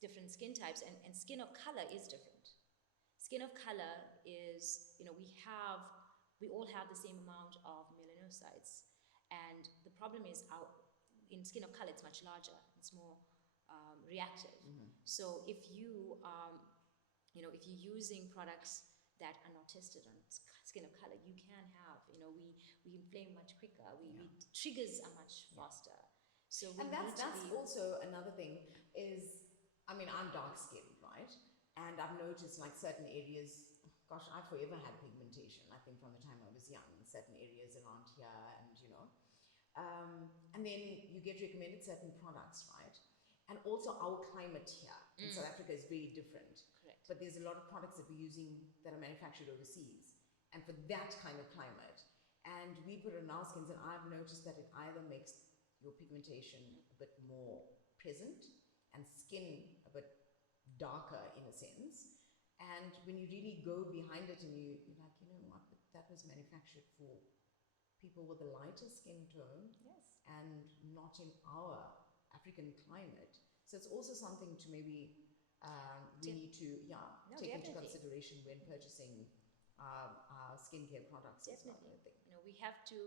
different skin types, and skin of color is different. Skin of color is, you know, we all have the same amount of melanocytes, and the problem is in skin of color it's much larger, it's more reactive. So if you you know, if you're using products that are not tested on skin of color, you can have, you know, we inflame much quicker, triggers are much faster. So and that's also another thing is, I mean, I'm dark skinned, right? And I've noticed like certain areas, gosh, I've forever had pigmentation, I think from the time I was young, in certain areas around here, and you know. And then you get recommended certain products, right? And also our climate here in South Africa is very different. Correct. But there's a lot of products that we're using that are manufactured overseas, and for that kind of climate. And we put it on our skins, and I've noticed that it either makes your pigmentation a bit more present and skin a bit darker in a sense. And when you really go behind it and you're like, you know what, but that was manufactured for people with a lighter skin tone, and not in our African climate. So it's also something to maybe we need to take into consideration when purchasing our skincare products. Definitely. You know, we have to,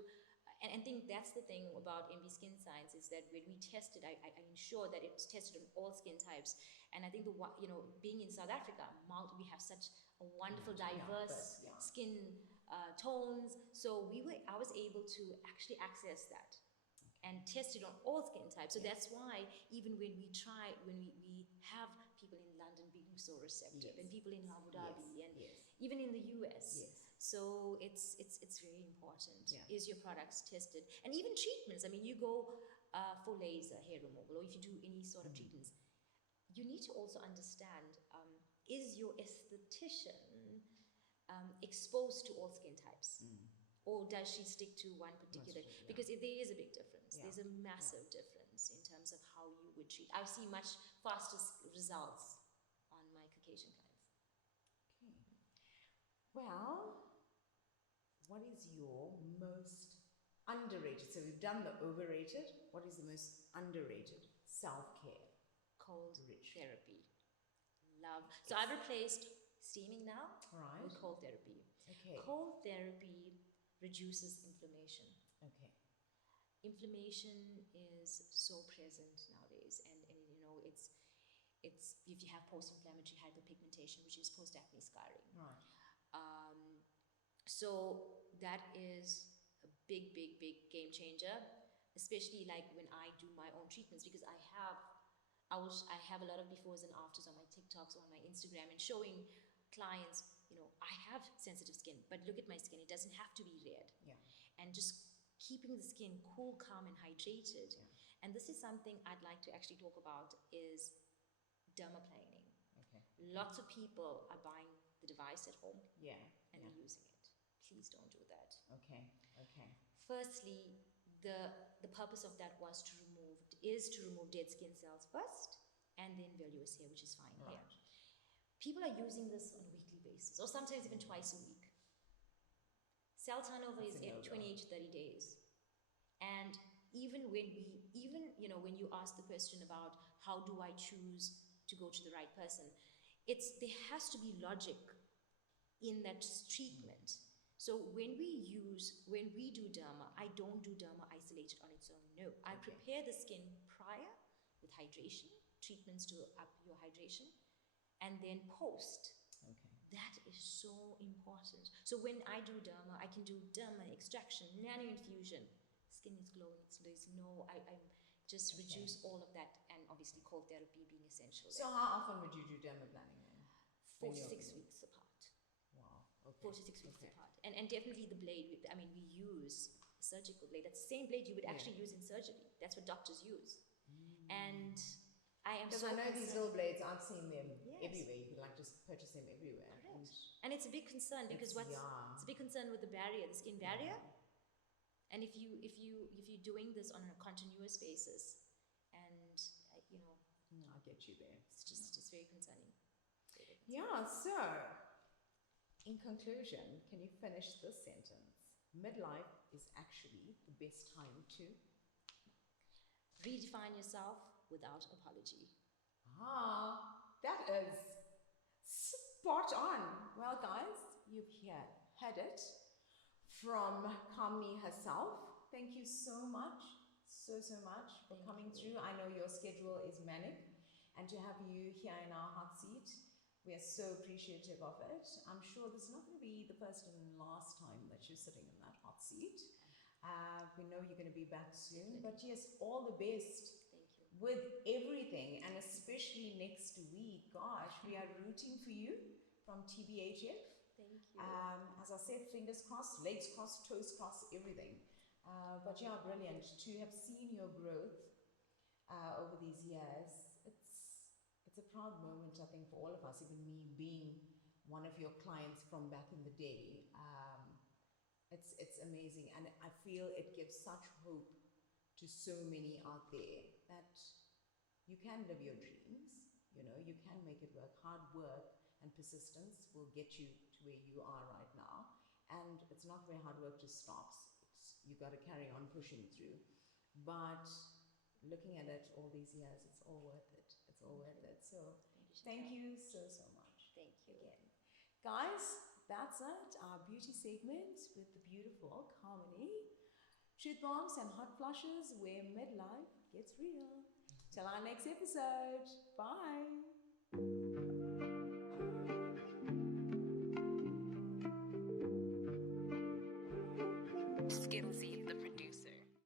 and I think that's the thing about NB Skin Science is that when we test it, I ensure that it's tested on all skin types. And I think you know, being in South Africa, we have such a wonderful, diverse skin tones. So I was able to actually access that and test it on all skin types. So that's why even when we have people in London being so receptive, and people in Abu Dhabi, and even in the US. So it's very important. Is your products tested? And even treatments. I mean, you go for laser hair removal, or if you do any sort of treatments, you need to also understand, is your aesthetician exposed to all skin types? Or does she stick to one particular? Because there is a big difference. There's a massive difference in terms of how you would treat. I see much faster results on my Caucasian clients. Okay. Well, what is your most underrated? So we've done the overrated. What is the most underrated self-care? Cold therapy. Love. So I've replaced steaming now with cold therapy. Okay. Cold therapy reduces inflammation. Okay. Inflammation is so present nowadays, and you know, it's if you have post-inflammatory hyperpigmentation, which is post-acne scarring. Right. So that is a big game changer, especially like when I do my own treatments, because I have a lot of befores and afters on my TikToks, on my Instagram, and showing clients, you know, I have sensitive skin, but look at my skin, it doesn't have to be red. And just keeping the skin cool, calm, and hydrated. And this is something I'd like to actually talk about, is dermaplaning. Lots of people are buying the device at home and are using it. Please don't do that. Okay. Firstly, the purpose of that is to remove dead skin cells first, and then vellus hair, which is fine hair. People are using this on a weekly basis, or sometimes even twice a week. Cell turnover is 28 to 30 days. And even when you ask the question about how do I choose to go to the right person, there has to be logic in that treatment. So when we do derma, I don't do derma isolated on its own. No, I prepare the skin prior with hydration, treatments to up your hydration, and then post. That is so important. So when I do derma, I can do derma extraction, nano infusion. Skin is glowing. I just reduce all of that, and obviously cold therapy being essential. So how often would you do dermaplaning then? 4 to 6 weeks apart. Wow. Okay. 4 to 6 weeks apart. And definitely the blade, we use a surgical blade. That's the same blade you would actually use in surgery. That's what doctors use. And I am because I know these little blades, I've seen them everywhere. You can just purchase them everywhere. And it's a big concern because it's a big concern with the skin barrier. And if you're doing this on a continuous basis, and I get you there. It's just very concerning. Yeah, so in conclusion, can you finish this sentence? Midlife is actually the best time to redefine yourself without apology. That is spot on. Well, guys, you've had it from Kamani herself. Thank you so much, so much for coming through. I know your schedule is manic, and to have you here in our hot seat, we are so appreciative of it. I'm sure this is not going to be the first and last time that you're sitting in that hot seat. We know you're going to be back soon, but yes, all the best. Thank you. With everything, and especially next week. Gosh, we are rooting for you from TBHF. Thank you. As I said, fingers crossed, legs crossed, toes crossed, everything. But yeah, brilliant to have seen your growth over these years. It's a proud moment, I think, for all of us, even me being one of your clients from back in the day. It's amazing, and I feel it gives such hope to so many out there that you can live your dreams, you can make it work. Hard work and persistence will get you to where you are right now, and it's not where hard work just stops. You got to carry on pushing through. But looking at it all these years, it's all worth it. It's all worth it. So thank you so much. Thank you. Again. Guys, that's it. Our beauty segment with the beautiful Kamani. Truth bombs and hot flushes where midlife gets real. Till our next episode. Bye.